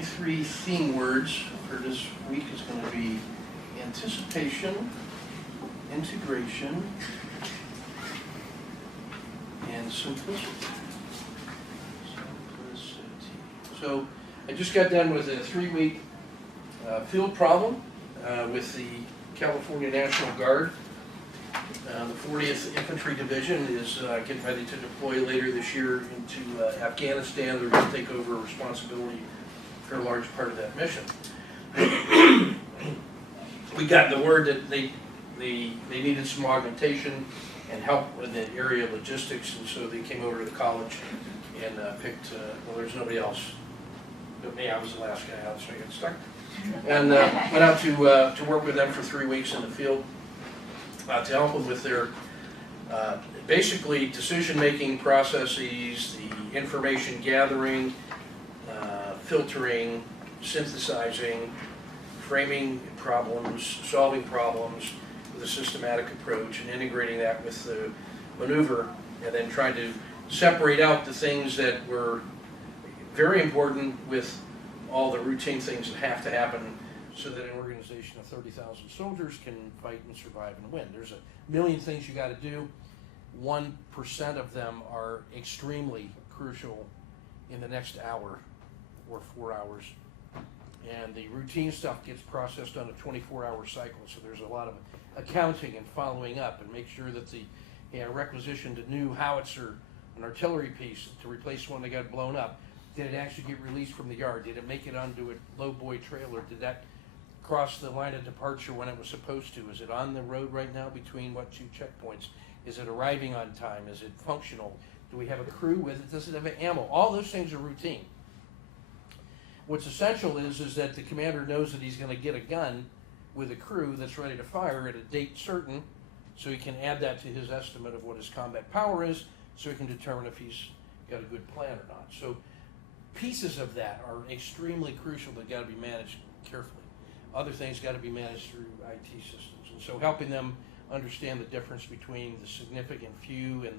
My three theme words for this week is going to be anticipation, integration, and simplicity. So I just got done with a 3-week field problem with the California National Guard. The 40th Infantry Division is getting ready to deploy later this year into Afghanistan. They're going to take over responsibility for a large part of that mission. We got the word that they needed some augmentation and help in the area of logistics, and so they came over to the college and picked, well, there's nobody else but me. I was the last guy out, so I got stuck. And went out to work with them for 3 weeks in the field to help them with their basically decision-making processes, the information gathering, filtering, synthesizing, framing problems, solving problems with a systematic approach, and integrating that with the maneuver, and then trying to separate out the things that were very important with all the routine things that have to happen so that an organization of 30,000 soldiers can fight and survive and win. There's a million things you got to do. 1% of them are extremely crucial in the next hour or 4 hours. And the routine stuff gets processed on a 24-hour cycle, so there's a lot of accounting and following up and make sure that the requisitioned a new howitzer, an artillery piece to replace one that got blown up. Did it actually get released from the yard? Did it make it onto a low-boy trailer? Did that cross the line of departure when it was supposed to? Is it on the road right now between what 2 checkpoints? Is it arriving on time? Is it functional? Do we have a crew with it? Does it have ammo? All those things are routine. What's essential is that the commander knows that he's going to get a gun with a crew that's ready to fire at a date certain, so he can add that to his estimate of what his combat power is, so he can determine if he's got a good plan or not. So pieces of that are extremely crucial that got to be managed carefully. Other things got to be managed through IT systems, and so helping them understand the difference between the significant few and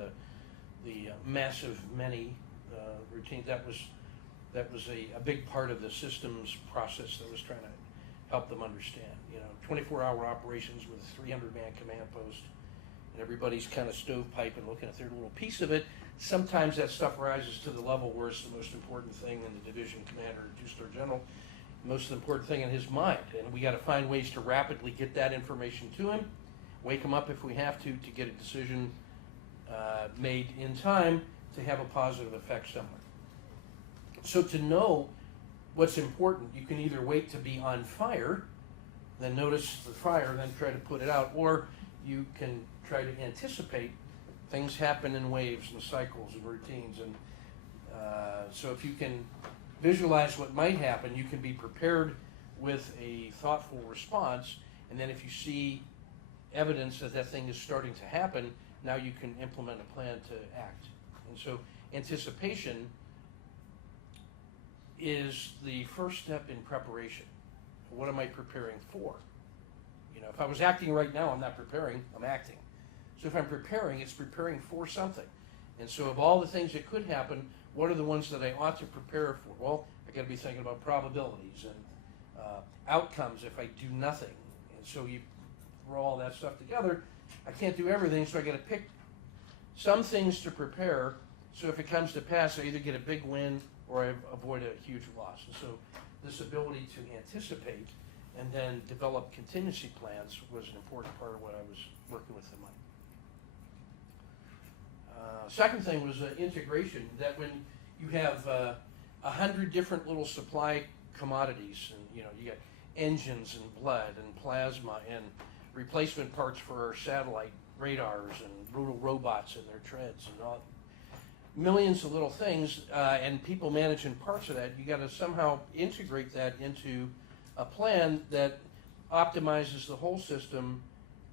the massive many routines. That was a big part of the systems process that was trying to help them understand. 24-hour operations with a 300-man command post, and everybody's kind of stovepipe and looking at their little piece of it. Sometimes that stuff rises to the level where it's the most important thing in the division commander, two-star general, most important thing in his mind. And we got to find ways to rapidly get that information to him, wake him up if we have to get a decision made in time to have a positive effect somewhere. So to know what's important, you can either wait to be on fire, then notice the fire, then try to put it out, or you can try to anticipate. Things happen in waves and cycles and routines, and so if you can visualize what might happen, you can be prepared with a thoughtful response, and then if you see evidence that that thing is starting to happen, now you can implement a plan to act. And so anticipation is the first step in preparation. What am I preparing for? If I was acting right now, I'm not preparing, I'm acting. So if I'm preparing, it's preparing for something. And so of all the things that could happen, what are the ones that I ought to prepare for? Well, I got to be thinking about probabilities and outcomes if I do nothing. And so you throw all that stuff together. I can't do everything, so I got to pick some things to prepare. So if it comes to pass, I either get a big win or I avoid a huge loss. And so this ability to anticipate and then develop contingency plans was an important part of what I was working with them on. Second thing was integration, that when you have 100 different little supply commodities, and you got engines and blood and plasma and replacement parts for our satellite radars and little robots and their treads and all, millions of little things, and people managing parts of that, you got to somehow integrate that into a plan that optimizes the whole system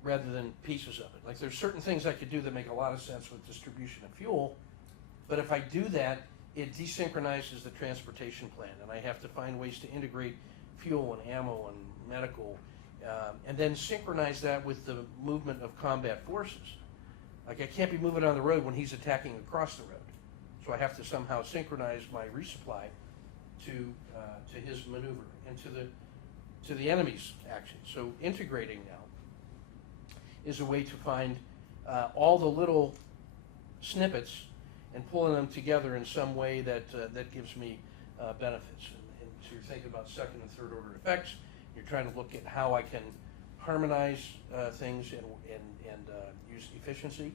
rather than pieces of it. Like there's certain things I could do that make a lot of sense with distribution of fuel, but if I do that, it desynchronizes the transportation plan, and I have to find ways to integrate fuel and ammo and medical, and then synchronize that with the movement of combat forces. Like I can't be moving on the road when he's attacking across the road. So I have to somehow synchronize my resupply to his maneuver and to the enemy's action. So integrating now is a way to find all the little snippets and pulling them together in some way that gives me benefits. And so you're thinking about second and third order effects. You're trying to look at how I can harmonize things and use efficiency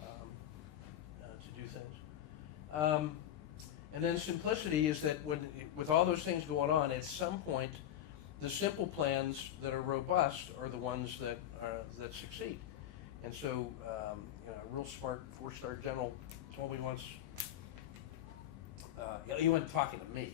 to do things. And then simplicity is that with all those things going on, at some point, the simple plans that are robust are the ones that succeed. And so, a real smart 4-star general told me once, he wasn't talking to me,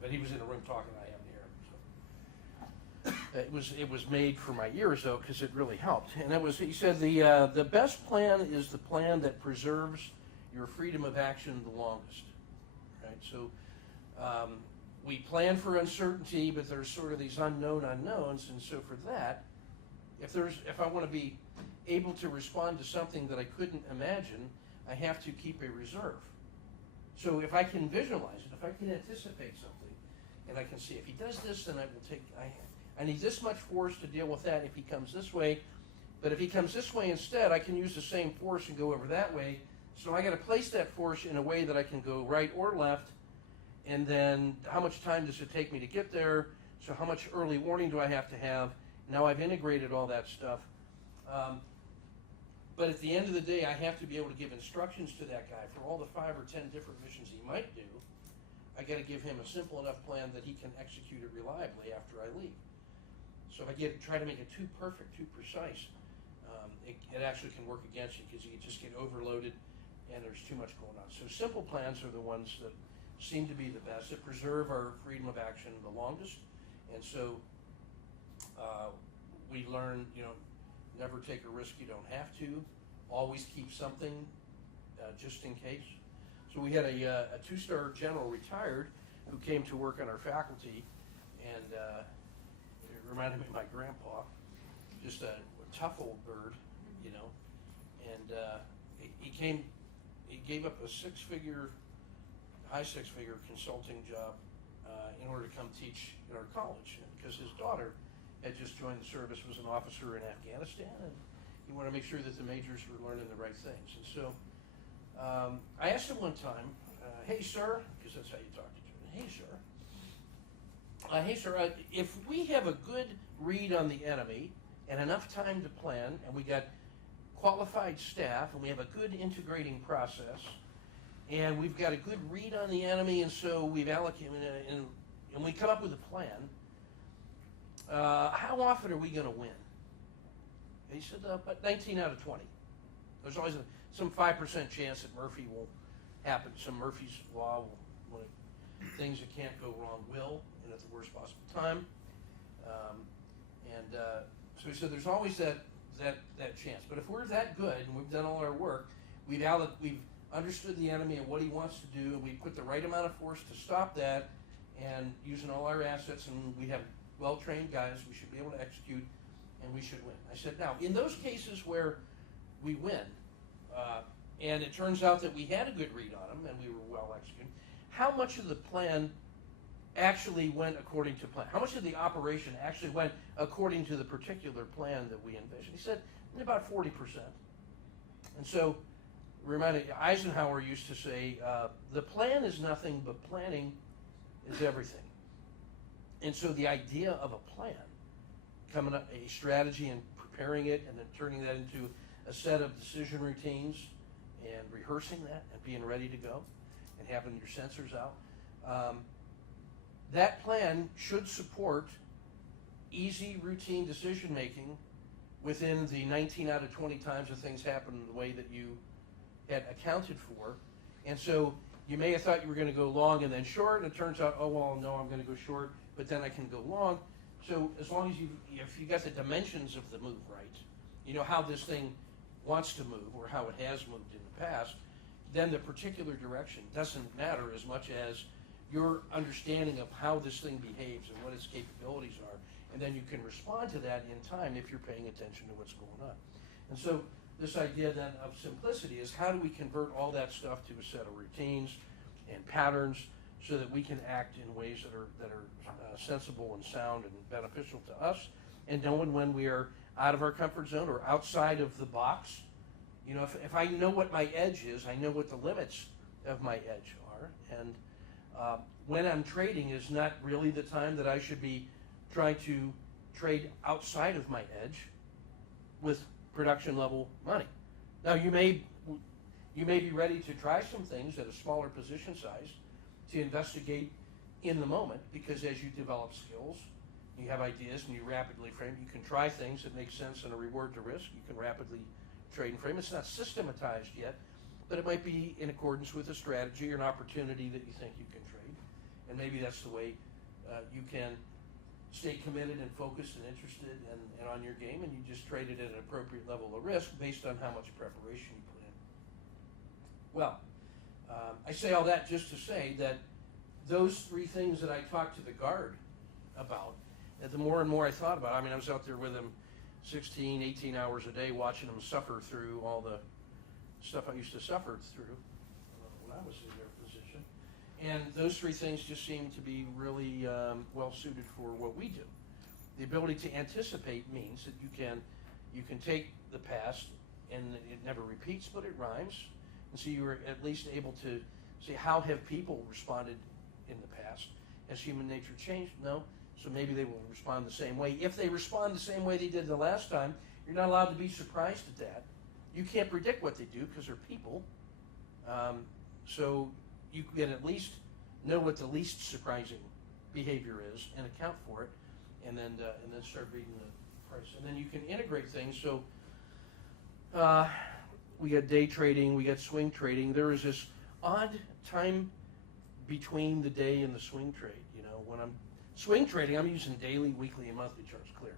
but he was in a room talking, I happened to hear him. So it was made for my ears though, because it really helped. And he said the best plan is the plan that preserves your freedom of action the longest. Right? So we plan for uncertainty, but there's sort of these unknown unknowns, and so for that, if I want to be able to respond to something that I couldn't imagine, I have to keep a reserve. So if I can visualize it, if I can anticipate something, and I can see if he does this, then I need this much force to deal with that if he comes this way. But if he comes this way instead, I can use the same force and go over that way. So I got to place that force in a way that I can go right or left. And then how much time does it take me to get there? So how much early warning do I have to have? Now I've integrated all that stuff. But at the end of the day, I have to be able to give instructions to that guy for all the 5 or 10 different missions he might do. I got to give him a simple enough plan that he can execute it reliably after I leave. So if I try to make it too perfect, too precise, it actually can work against you because you just get overloaded and there's too much going on. So simple plans are the ones that seem to be the best, that preserve our freedom of action the longest. And so we learn, never take a risk you don't have to. Always keep something just in case. So we had a 2-star general retired who came to work on our faculty, and it reminded me of my grandpa, just a tough old bird, and he gave up a high six-figure consulting job in order to come teach in our college, because his daughter had just joined the service, was an officer in Afghanistan, and he wanted to make sure that the majors were learning the right things. And so I asked him one time, hey sir, because that's how you talk to him, hey sir, if we have a good read on the enemy and enough time to plan, and we got qualified staff, and we have a good integrating process, and we've got a good read on the enemy, and so we've allocated, and we come up with a plan, how often are we going to win? He said, about 19 out of 20. There's always some 5% chance that Murphy will happen. Some Murphy's Law will, things that can't go wrong will, and at the worst possible time. So he said there's always that chance. But if we're that good and we've done all our work, we've understood the enemy and what he wants to do, and we put the right amount of force to stop that, and using all our assets, and we have well-trained guys, we should be able to execute, and we should win. I said, now, in those cases where we win, and it turns out that we had a good read on them and we were well executed, how much of the plan actually went according to plan? How much of the operation actually went according to the particular plan that we envisioned? He said, about 40%. And so, Eisenhower used to say, the plan is nothing, but planning is everything. And so the idea of a plan, coming up, a strategy and preparing it, and then turning that into a set of decision routines and rehearsing that and being ready to go and having your sensors out. That plan should support easy routine decision making within the 19 out of 20 times that things happen the way that you had accounted for. And so you may have thought you were going to go long and then short, and it turns out, oh, well, no, I'm going to go short, but then I can go long. So as long as if you got the dimensions of the move right, you know how this thing wants to move or how it has moved in the past, then the particular direction doesn't matter as much as your understanding of how this thing behaves and what its capabilities are. And then you can respond to that in time if you're paying attention to what's going on. And so this idea then of simplicity is how do we convert all that stuff to a set of routines and patterns so that we can act in ways that are sensible and sound and beneficial to us, and knowing when we are out of our comfort zone or outside of the box. You know, if I know what my edge is, I know what the limits of my edge are, and when I'm trading is not really the time that I should be trying to trade outside of my edge with production level money. Now you may be ready to try some things at a smaller position size to investigate in the moment, because as you develop skills, you have ideas and you rapidly frame, you can try things that make sense in a reward to risk. You can rapidly trade and frame. It's not systematized yet, but it might be in accordance with a strategy or an opportunity that you think you can trade. And maybe that's the way you can stay committed and focused and interested and on your game, and you just trade it at an appropriate level of risk based on how much preparation you put in. Well, I say all that just to say that those three things that I talked to the guard about, and the more and more I thought about it, I mean, I was out there with him 16, 18 hours a day watching him suffer through all the stuff I used to suffer through when I was in their position. And those three things just seem to be really well suited for what we do. The ability to anticipate means that you can take the past, and it never repeats, but it rhymes. And so you're at least able to say, how have people responded in the past? Has human nature changed? No. So maybe they will respond the same way. If they respond the same way they did the last time, you're not allowed to be surprised at that. You can't predict what they do because they're people. So you can at least know what the least surprising behavior is and account for it, and then start reading the price. And then you can integrate things. So we got day trading, we got swing trading. There is this odd time between the day and the swing trade. You know, when I'm swing trading, I'm using daily, weekly, and monthly charts, clear.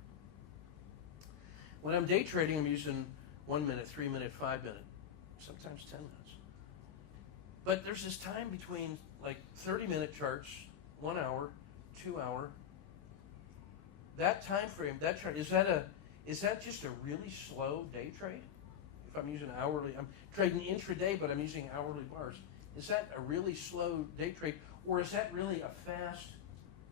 When I'm day trading, I'm using 1 minute, 3 minute, 5 minute, sometimes 10 minutes. But there's this time between like 30-minute charts, 1 hour, 2 hour. That time frame, that chart, is that just a really slow day trade? If I'm using hourly, I'm trading intraday, but I'm using hourly bars. Is that a really slow day trade, or is that really a fast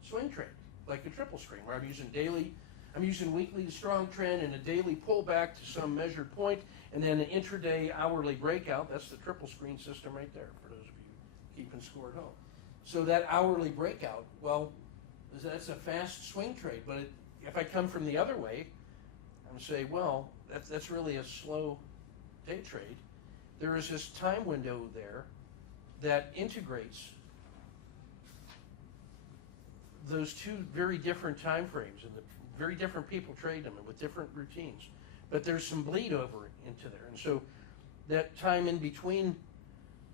swing trade, like a triple screen, where I'm using daily, I'm using weekly strong trend and a daily pullback to some measured point, and then an intraday hourly breakout? That's the triple screen system right there, for those of you keeping score at home. So that hourly breakout, well, that's a fast swing trade, but if I come from the other way, I'm going to say, well, that's really a slow day trade. There is this time window there that integrates those two very different time frames, and the very different people trade them and with different routines. But there's some bleed over into there. And so that time in between,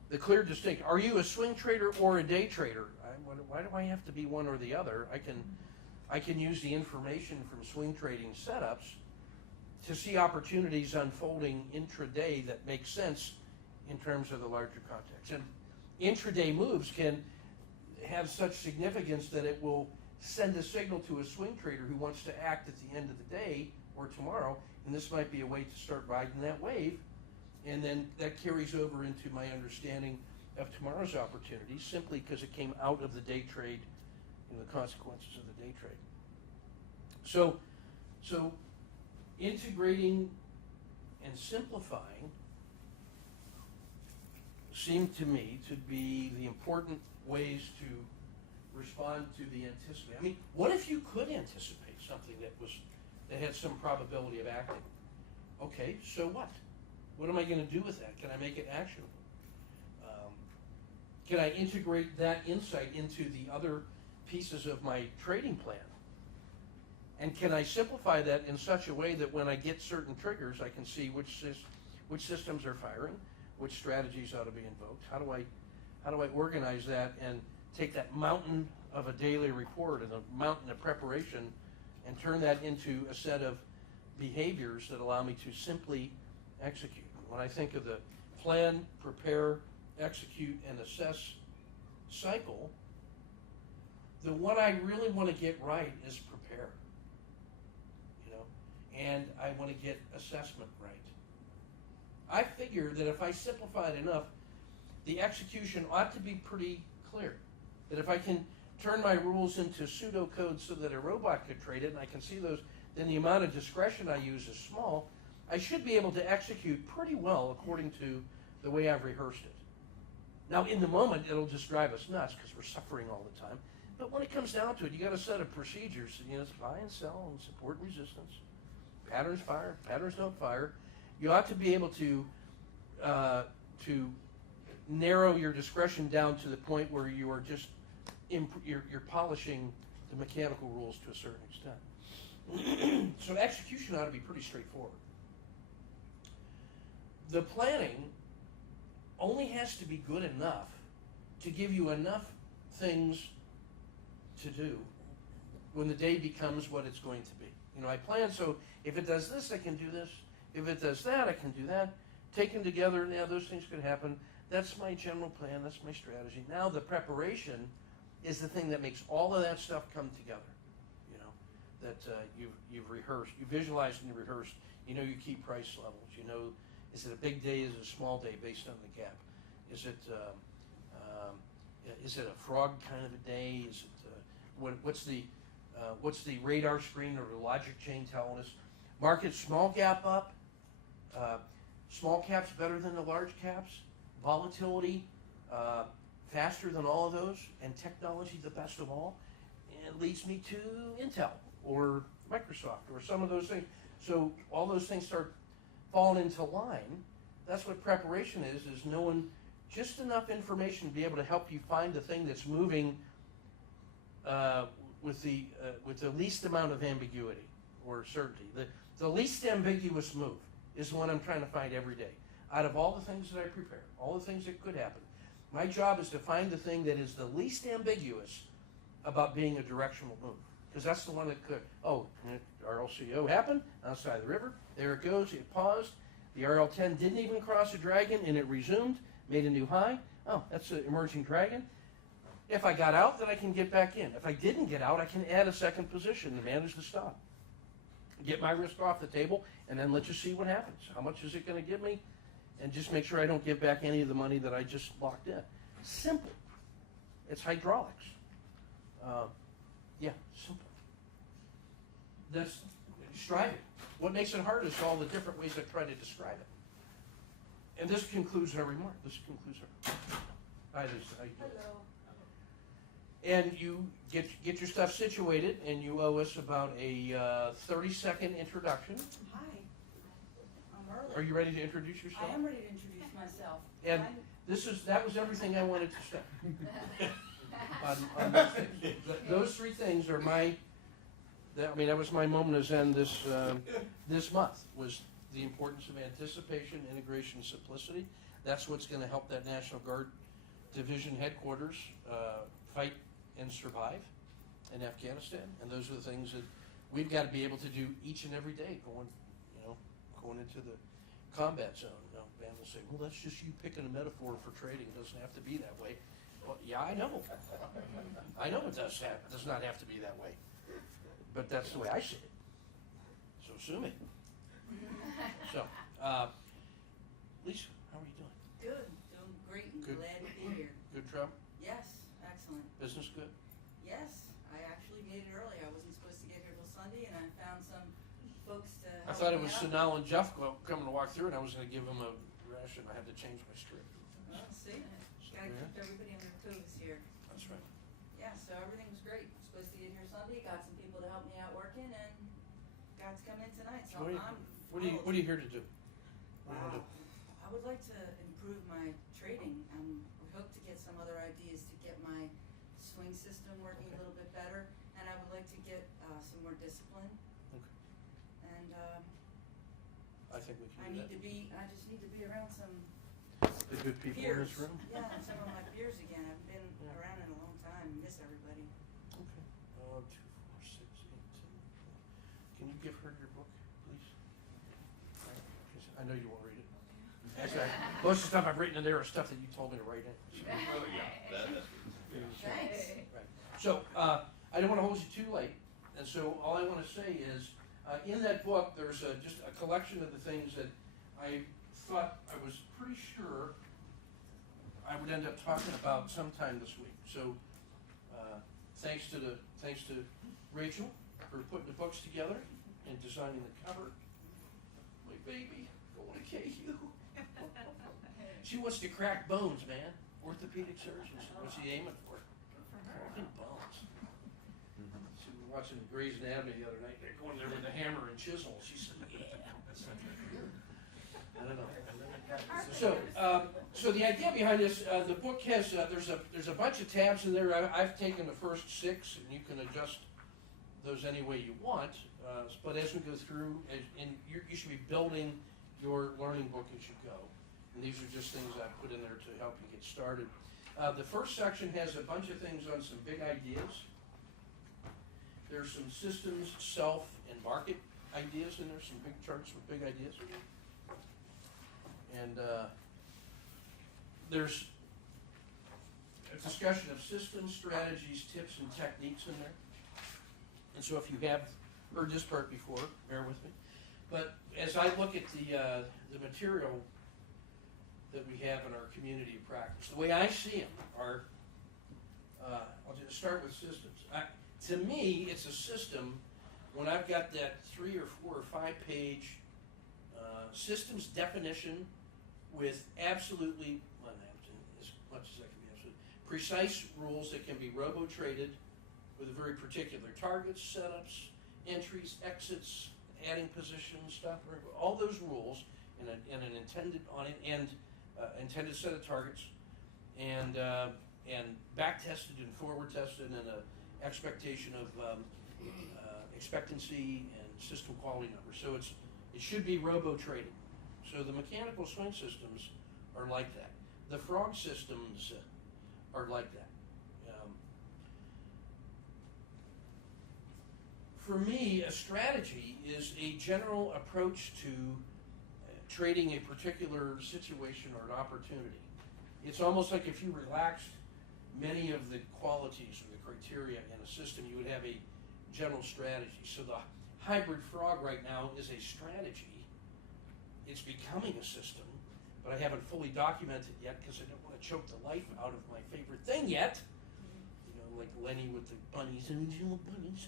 the clear distinction, are you a swing trader or a day trader? Why do I have to be one or the other? I can use the information from swing trading setups to see opportunities unfolding intraday that make sense in terms of the larger context. And intraday moves can have such significance that it will send a signal to a swing trader who wants to act at the end of the day or tomorrow, and this might be a way to start riding that wave, and then that carries over into my understanding of tomorrow's opportunities, simply because it came out of the day trade and the consequences of the day trade. So integrating and simplifying seem to me to be the important ways to respond to the anticipate. I mean, what if you could anticipate something that had some probability of acting? Okay, so what? What am I going to do with that? Can I make it actionable? Can I integrate that insight into the other pieces of my trading plan? And can I simplify that in such a way that when I get certain triggers, I can see which systems are firing, which strategies ought to be invoked? How do I organize that and take that mountain of a daily report and a mountain of preparation and turn that into a set of behaviors that allow me to simply execute? When I think of the plan, prepare, execute, and assess cycle, the one I really want to get right is prepare. And I want to get assessment right. I figure that if I simplify it enough, the execution ought to be pretty clear. That if I can turn my rules into pseudocode so that a robot could trade it, and I can see those, then the amount of discretion I use is small, I should be able to execute pretty well according to the way I've rehearsed it. Now, in the moment, it'll just drive us nuts because we're suffering all the time. But when it comes down to it, you got a set of procedures. It's buy and sell and support and resistance. Patterns fire, patterns don't fire. You ought to be able to narrow your discretion down to the point where you are just you're polishing the mechanical rules to a certain extent. So execution ought to be pretty straightforward. The planning only has to be good enough to give you enough things to do when the day becomes what it's going to be. I plan so if it does this, I can do this. If it does that, I can do that. Taken together, those things could happen. That's my general plan. That's my strategy. Now the preparation is the thing that makes all of that stuff come together. That you've rehearsed, you visualized and you rehearsed. Your key price levels. Is it a big day? Is it a small day based on the gap? Is it a frog kind of a day? Is it what's the radar screen or the logic chain telling us? Market small gap up. Small caps better than the large caps. Volatility faster than all of those, and technology the best of all. And it leads me to Intel or Microsoft or some of those things. So all those things start falling into line. That's what preparation is knowing just enough information to be able to help you find the thing that's moving with the least amount of ambiguity or certainty. The least ambiguous move is the one I'm trying to find every day. Out of all the things that I prepare, all the things that could happen, my job is to find the thing that is the least ambiguous about being a directional move. Because that's the one that could, RLCO happened outside the river. There it goes. It paused. The RL10 didn't even cross a dragon, and it resumed, made a new high. Oh, that's an emerging dragon. If I got out, then I can get back in. If I didn't get out, I can add a second position to manage the stop. Get my risk off the table, and then let's just see what happens. How much is it going to give me? And just make sure I don't give back any of the money that I just locked in. Simple. It's hydraulics. Simple. That's striving. What makes it hard is all the different ways I try to describe it. And this concludes our remark. Hi, hello. And you get your stuff situated, and you owe us about a 30-second introduction. Hi. I'm early. Are you ready to introduce yourself? I am ready to introduce myself. And that was everything I wanted to say. on those things. Those three things are that was my moment of Zen this month, was the importance of anticipation, integration, simplicity. That's what's going to help that National Guard Division headquarters fight and survive in Afghanistan. And those are the things that we've got to be able to do each and every day going into the combat zone. Van will say, well, that's just you picking a metaphor for trading. It doesn't have to be that way. Well, yeah, I know. I know it does not have to be that way. But that's the way I see it. So sue me. So, Lisa, how are you doing? Good. Doing great. Good. Glad to be here. Good travel? Yes. Excellent. Business good? Yes. I actually made it early. I wasn't supposed to get here till Sunday, and I found some folks to help I thought it me was out. Sunal and Jeff coming to walk through, and I was going to give them a ration. I had to change my script. Well, see, gotta keep everybody on their toes here. That's right. Yeah, so everything was great. Supposed to get here Sunday, got some people to help me out working, and got to come in tonight. So What are you here to do? What do you want to do? I would like to improve my trading. We hope to get some other ideas to get my swing system working a little bit better, and I would like to get some more discipline. Okay. And I think we can do that. I just need to be around some The good people in peers. this room? Yeah, some of my peers again. I've been around in a long time. Miss everybody. Okay. 2, 4, 6, 8, 10. Can you give her your book, please? I know you won't read it. Actually, most of the stuff I've written in there is stuff that you told me to write in. So. Oh, yeah, that's good. Thanks. Right. So I don't want to hold you too late, and so all I want to say is, in that book, there's just a collection of the things that I thought I was pretty sure I would end up talking about sometime this week. So thanks to Rachel for putting the books together and designing the cover. My baby, going to KU. She wants to crack bones, man. Orthopedic surgeon. What's he aiming for? Cracking bones. She was watching Grey's Anatomy the other night. They're going there with a hammer and chisel. She said, "Yeah." I don't know. So the idea behind this, the book has there's a bunch of tabs in there. I've taken the first 6, and you can adjust those any way you want. But as we go through, and you should be building your learning book as you go. And these are just things I've put in there to help you get started. The first section has a bunch of things on some big ideas. There's some systems, self, and market ideas in there, some big charts with big ideas. And there's a discussion of systems, strategies, tips, and techniques in there. And so if you have heard this part before, bear with me. But as I look at the material that we have in our community of practice, the way I see them are, I'll just start with systems. To me, it's a system when I've got that 3 or 4 or 5 page systems definition with absolutely, well, as much as that can be absolute, precise rules that can be robo-traded with a very particular targets, setups, entries, exits, adding positions, stop, all those rules in an intended on it and intended set of targets, and back tested and forward tested, and an expectation of expectancy and system quality numbers. So it should be robo-traded. So the mechanical swing systems are like that. The frog systems are like that. For me, a strategy is a general approach to trading a particular situation or an opportunity. It's almost like if you relaxed many of the qualities or the criteria in a system, you would have a general strategy. So the hybrid frog right now is a strategy. It's becoming a system, but I haven't fully documented yet because I don't want to choke the life out of my favorite thing yet. You know, like Lenny with the bunnies and bunnies.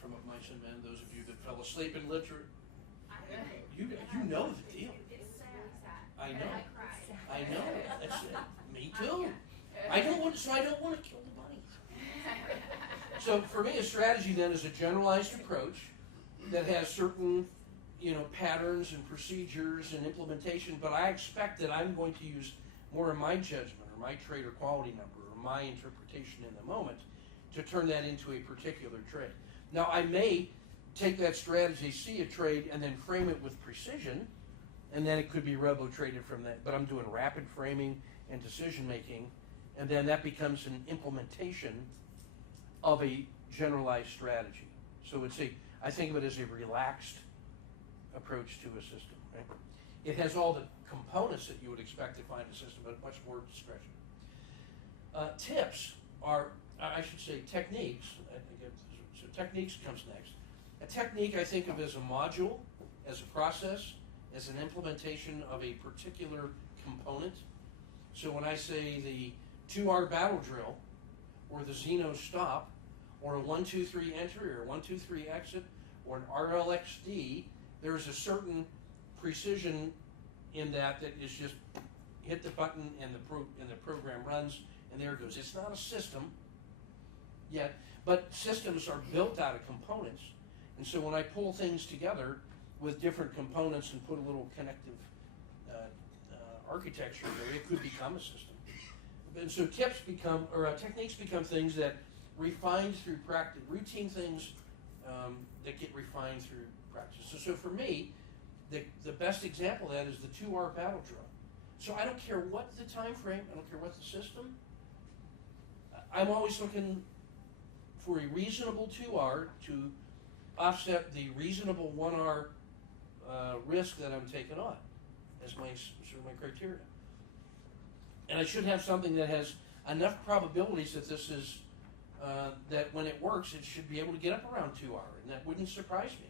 From Up Mice and Men, those of you that fell asleep in literature, you know the deal. It's really sad. I know. And I cried. I know. That's it. Me too. I don't want to kill the bunnies. So for me, a strategy then is a generalized approach that has certain, patterns and procedures and implementation, but I expect that I'm going to use more of my judgment or my trade or quality number or my interpretation in the moment to turn that into a particular trade. Now, I may take that strategy, see a trade, and then frame it with precision, and then it could be robo-traded from that. But I'm doing rapid framing and decision-making, and then that becomes an implementation of a generalized strategy. So I think of it as a relaxed approach to a system. Right? It has all the components that you would expect to find a system, but much more discretion. Tips are, techniques. So techniques comes next. A technique I think of as a module, as a process, as an implementation of a particular component. So when I say the 2R battle drill, or the Xeno stop, or a 1-2-3 entry, or 1-2-3 exit, or an RLXD, there's a certain precision in that is just hit the button and the program runs, and there it goes. It's not a system yet, but systems are built out of components. And so when I pull things together with different components and put a little connective architecture there, it could become a system. And so techniques become things that refined through practice, routine things that get refined through practice. So for me, the best example of that is the 2R battle drill. So I don't care what the time frame, I don't care what the system, I'm always looking for a reasonable 2R to offset the reasonable 1R risk that I'm taking on as my criteria. And I should have something that has enough probabilities that this is, that when it works, it should be able to get up around 2R, and that wouldn't surprise me.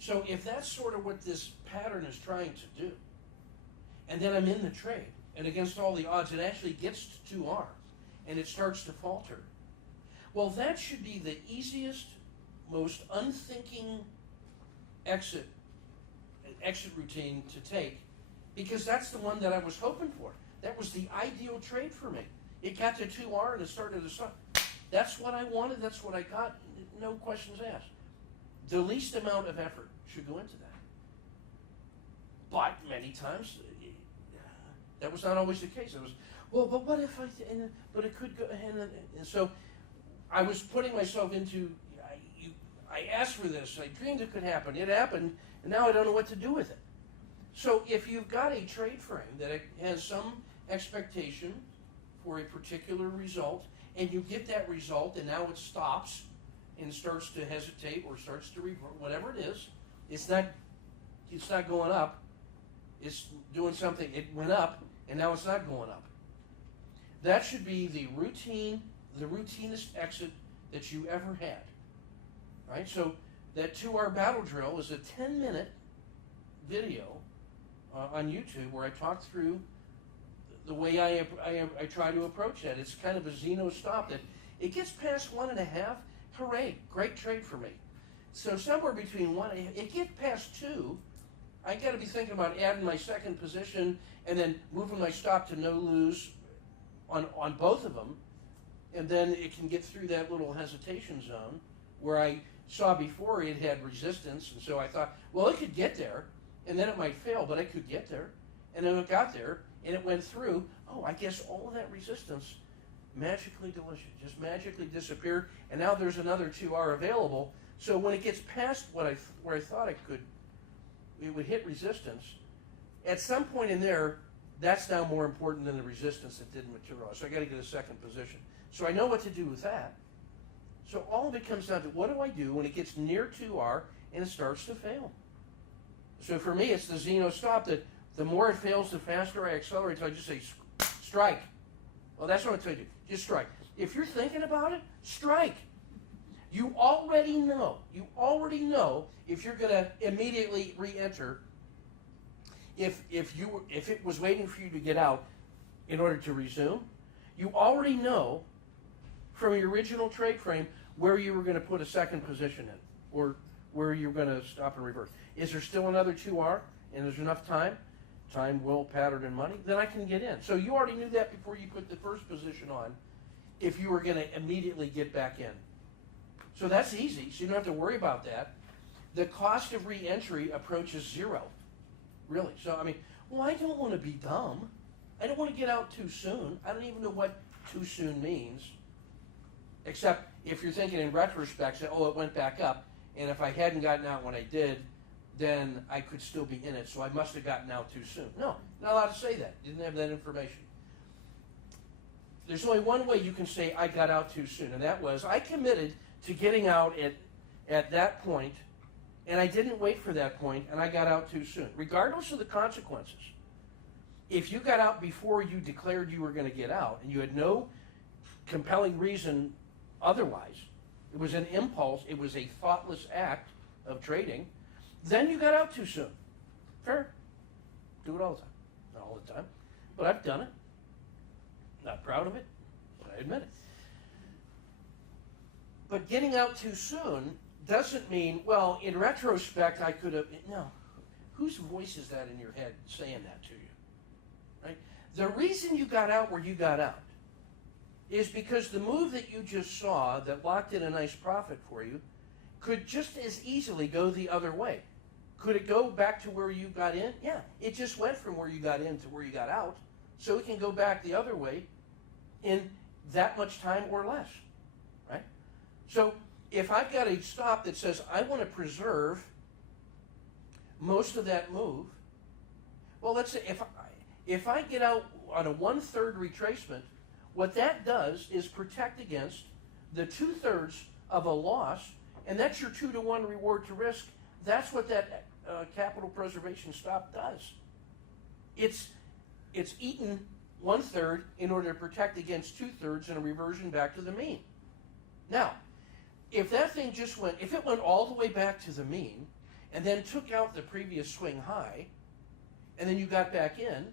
So if that's sort of what this pattern is trying to do, and then I'm in the trade, and against all the odds, it actually gets to 2R, and it starts to falter. Well, that should be the easiest, most unthinking exit routine to take, because that's the one that I was hoping for. That was the ideal trade for me. It got to 2R and it started to stop. That's what I wanted, that's what I got, no questions asked. The least amount of effort should go into that. But many times, that was not always the case. It was, well, but what if but it could go, and so I was putting myself into, I asked for this, I dreamed it could happen, it happened, and now I don't know what to do with it. So if you've got a trade frame that has some expectation for a particular result, and you get that result, and now it stops and starts to hesitate or starts to revert, whatever it is, it's not going up, it's doing something, it went up, and now it's not going up. That should be the routinest exit that you ever had, right? So that 2R battle drill is a 10-minute video on YouTube where I talk through the way I try to approach that. It's kind of a Zeno stop that it gets past 1.5, hooray, great trade for me. So somewhere between it gets past 2, I got to be thinking about adding my second position and then moving my stop to no lose on both of them, and then it can get through that little hesitation zone where I saw before it had resistance, and so I thought, well, it could get there, and then it might fail, but it could get there, and then it got there, and it went through. Oh, I guess all of that resistance magically delicious, just magically disappeared, and now there's another 2R available. So when it gets past where I thought it would hit resistance, at some point in there, that's now more important than the resistance that didn't materialize. So I got to get a second position. So I know what to do with that. So all of it comes down to, what do I do when it gets near 2R and it starts to fail? So for me, it's the Zeno stop that the more it fails, the faster I accelerate. So I just say, strike. Well, that's what I tell you. Just strike. If you're thinking about it, strike. You already know if you're going to immediately re-enter, if it was waiting for you to get out in order to resume. You already know from your original trade frame where you were going to put a second position in, or where you're going to stop and reverse. Is there still another 2R and there's enough time, will, pattern, and money, then I can get in. So you already knew that before you put the first position on, if you were going to immediately get back in. So that's easy, so you don't have to worry about that. The cost of re-entry approaches 0, really. So, I mean, well, I don't want to be dumb. I don't want to get out too soon. I don't even know what too soon means, except if you're thinking in retrospect, say, oh, it went back up, and if I hadn't gotten out when I did, then I could still be in it, so I must have gotten out too soon. No, not allowed to say that. Didn't have that information. There's only one way you can say I got out too soon, and that was I committed to getting out at that point, and I didn't wait for that point, and I got out too soon, regardless of the consequences. If you got out before you declared you were going to get out, and you had no compelling reason otherwise, it was an impulse, it was a thoughtless act of trading, then you got out too soon. Fair. Do it all the time. Not all the time, but I've done it. Not proud of it, but I admit it. But getting out too soon doesn't mean, well, in retrospect, I could have, no. Whose voice is that in your head saying that to you? Right? The reason you got out where you got out is because the move that you just saw that locked in a nice profit for you could just as easily go the other way. Could it go back to where you got in? Yeah, it just went from where you got in to where you got out, so it can go back the other way in that much time or less, right? So if I've got a stop that says I want to preserve most of that move, well, let's say if I get out on a 1/3 retracement, what that does is protect against the 2/3 of a loss, and that's your 2-to-1 reward to risk. That's what that capital preservation stop does. It's eaten 1/3 in order to protect against 2/3 and a reversion back to the mean. Now, if that thing if it went all the way back to the mean and then took out the previous swing high, and then you got back in,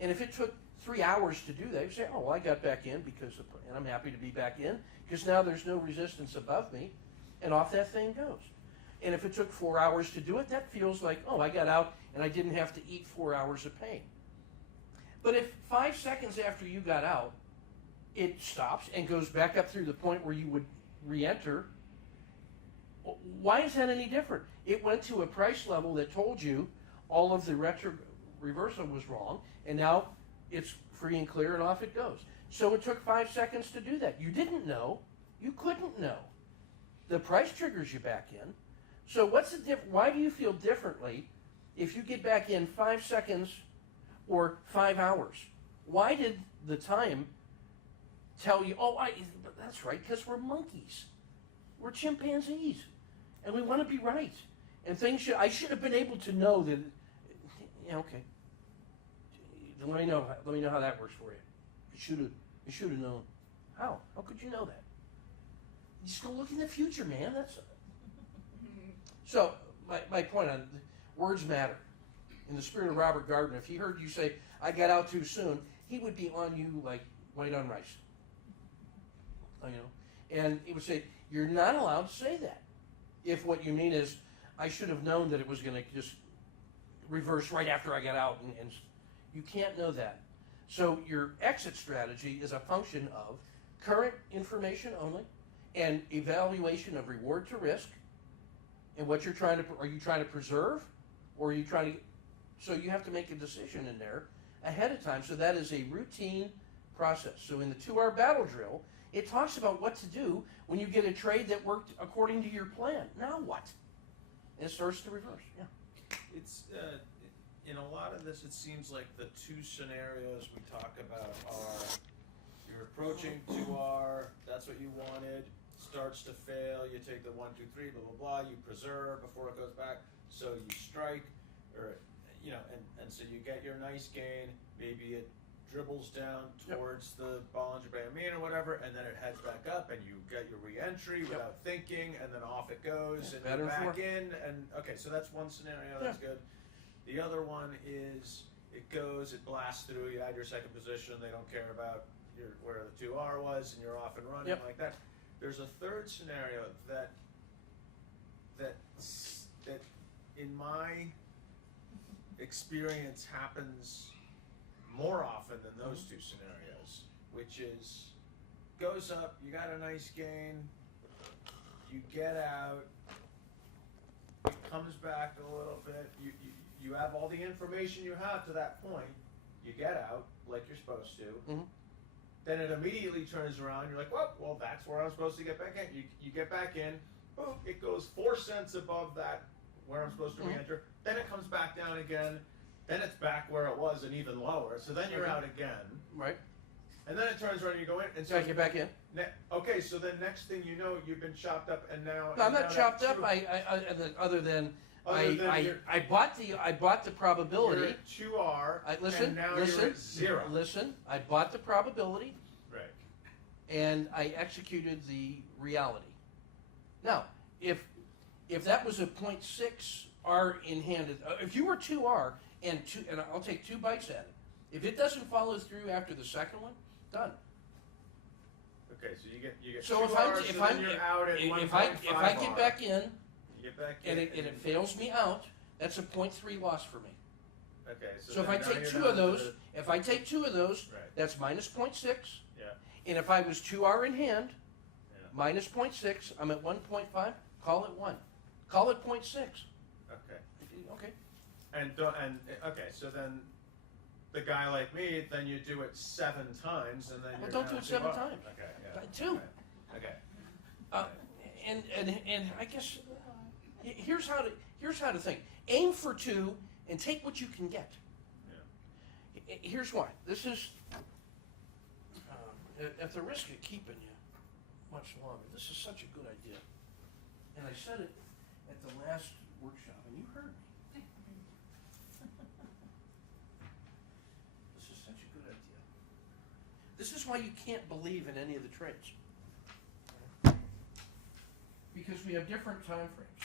and if it took 3 hours to do that, you say, oh, well, I got back in and I'm happy to be back in, because now there's no resistance above me, and off that thing goes. And if it took 4 hours to do it, that feels like, oh, I got out and I didn't have to eat 4 hours of pain. But if 5 seconds after you got out, it stops and goes back up through the point where you would re-enter, why is that any different? It went to a price level that told you all of the reversal was wrong, and now it's free and clear and off it goes. So it took 5 seconds to do that. You didn't know. You couldn't know. The price triggers you back in. So what's the why do you feel differently if you get back in 5 seconds or 5 hours? Why did the time tell you, oh, that's right, because we're monkeys. We're chimpanzees. And we want to be right. And I should have been able to know that, yeah, okay. Then let me know how that works for you. You should have known. How? How could you know that? You just go look in the future, man. That's so my point on words matter. In the spirit of Robert Gardner, if he heard you say, I got out too soon, he would be on you like white on rice. You know? And he would say, you're not allowed to say that. If what you mean is, I should have known that it was going to just reverse right after I got out, and you can't know that. So your exit strategy is a function of current information only and evaluation of reward to risk and what you're trying to, are you trying to preserve or are you trying to, so you have to make a decision in there ahead of time. So that is a routine process. So in the 2-hour battle drill, it talks about what to do when you get a trade that worked according to your plan. Now what? And it starts to reverse. Yeah. It's in a lot of this, it seems like the two scenarios we talk about are you're approaching 2R, that's what you wanted, starts to fail, you take the 1, 2, 3, blah, blah, blah, you preserve before it goes back, so you strike, or, you know, and so you get your nice gain, maybe it dribbles down towards the Bollinger Band mean or whatever, and then it heads back up, and you get your re-entry without thinking, and then off it goes, and you're back in, and okay, so that's one scenario, that's good. The other one is it goes, it blasts through, you had your second position, they don't care about where the 2R was, and you're off and running like that. There's a third scenario that in my experience happens more often than those two scenarios, which is goes up, you got a nice gain, you get out, it comes back a little bit, you have all the information you have to that point, you get out like you're supposed to, then it immediately turns around, you're like, well, that's where I'm supposed to get back in. You get back in, boom, it goes 4 cents above that where I'm supposed to re-enter, then it comes back down again, then it's back where it was and even lower, so then you're out again. Right. And then it turns around and you go in, and so you get back in. Okay, so then next thing you know, you've been chopped up, and now. No, I'm not chopped up. Other than I bought the probability. You're at 2R, and now you're at 0. Listen, I bought the probability. Right. And I executed the reality. Now, if that was a 0.6 R in hand, if you were 2R and I'll take 2 bites at it. If it doesn't follow through after the second one, done. Okay, so you get so 2R, so then you're out at 1.5 if I get back in, you get back in, and it fails me out, that's a 0.3 loss for me. Okay, so if I take 2 of those, right, that's minus 0.6. Yeah. And if I was 2R in hand, minus 0.6, I'm at 1.5. Call it 1. Call it 0.6. Okay. Okay. And okay, so then the guy like me, then you do it 7 times, and then well, don't do it 7 times. Okay. Yeah. 2. Okay. And I guess here's how to think. Aim for 2 and take what you can get. Yeah. Here's why. This is at the risk of keeping you much longer. This is such a good idea, and I said it at the last workshop, and you heard me. This is such a good idea. This is why you can't believe in any of the trades. Because we have different time frames.